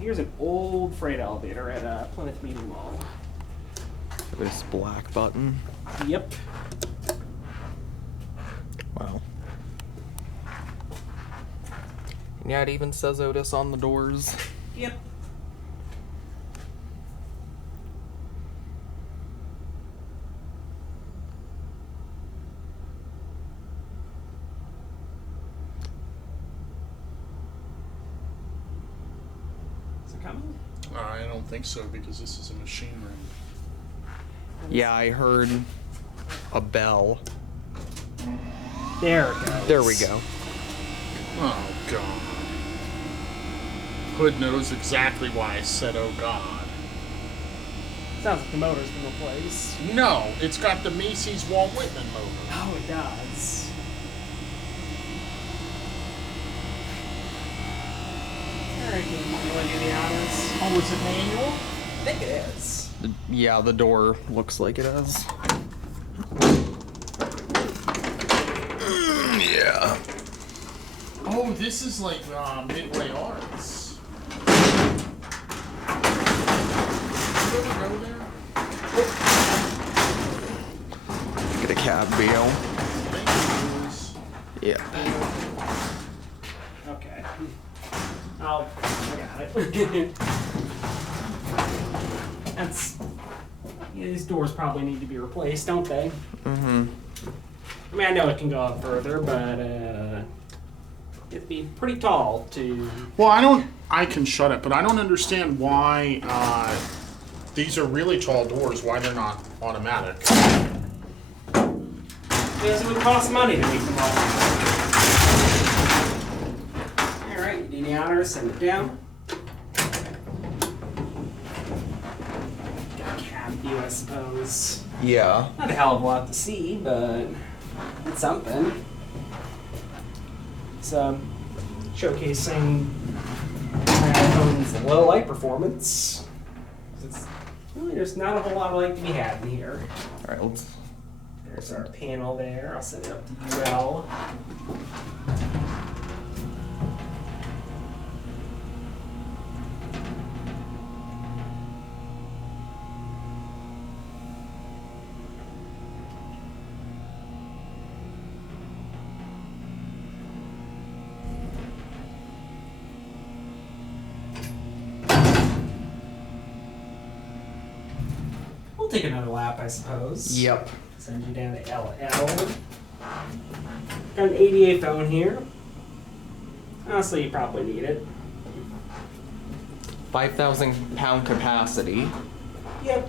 here's an old freight elevator at Plymouth Meeting Mall. This black button. Yep. Wow. Yeah, it even says Otis on the doors. Yep. Is it coming? I don't think so, because this is a machine room. Yeah, I heard a bell. There it goes. There we go. Oh, God. Hood knows exactly why I said, oh, God. Sounds like the motor's been replaced. No, it's got the Macy's Walt Whitman motor. Oh, it does. Alright, you want to do the honors? Oh, is it manual? I think it is. Yeah, the door looks like it is. Yeah. Oh, this is like Midway Arts. You ever go there? Get a cab deal. Thank you. Yeah. Okay. Oh, I got it. That's... Yeah, these doors probably need to be replaced, don't they? Mm-hmm. I mean, I know it can go up further, but it'd be pretty tall to... Well, I can shut it, but I don't understand why these are really tall doors, why they're not automatic. Because it would cost money to make them all. Alright, you do the honors, send it down. Got a cab view, I suppose. Yeah. Not a hell of a lot to see, but it's something. It's showcasing my iPhone's low light performance. It's really, there's not a whole lot of light to be had in here. Alright, let's... There's our panel there. I'll set it up to UL. We'll take another lap, I suppose. Yep. Send you down to LL. Got an ADA phone here. Honestly, you probably need it. 5,000 pound capacity. Yep.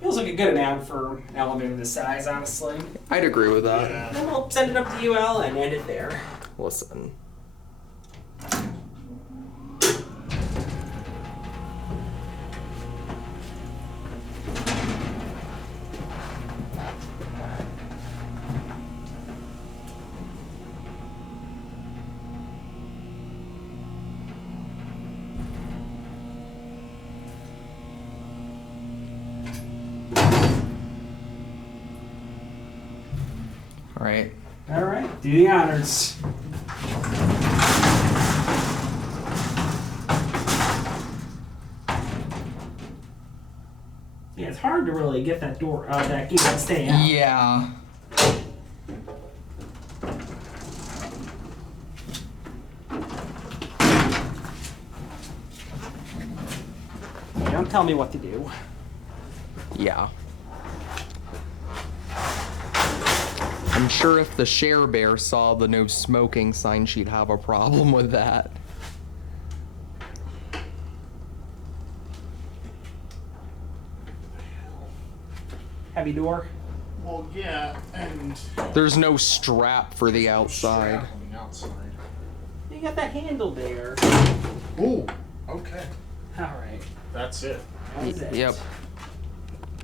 Feels like a good amount for an elevator this size, honestly. I'd agree with that. Yeah. Then we'll send it up to UL and end it there. Listen. All right. All right, do the honors. Yeah, it's hard to really get that door, that gate to stay out. Yeah. Don't tell me what to do. Yeah. I'm sure if the Share Bear saw the no smoking sign, she'd have a problem with that. Heavy door. Well, yeah, and There's no strap for the outside. strap on the outside. You got that handle there. Ooh, okay. All right. That's it. That's it. Yep.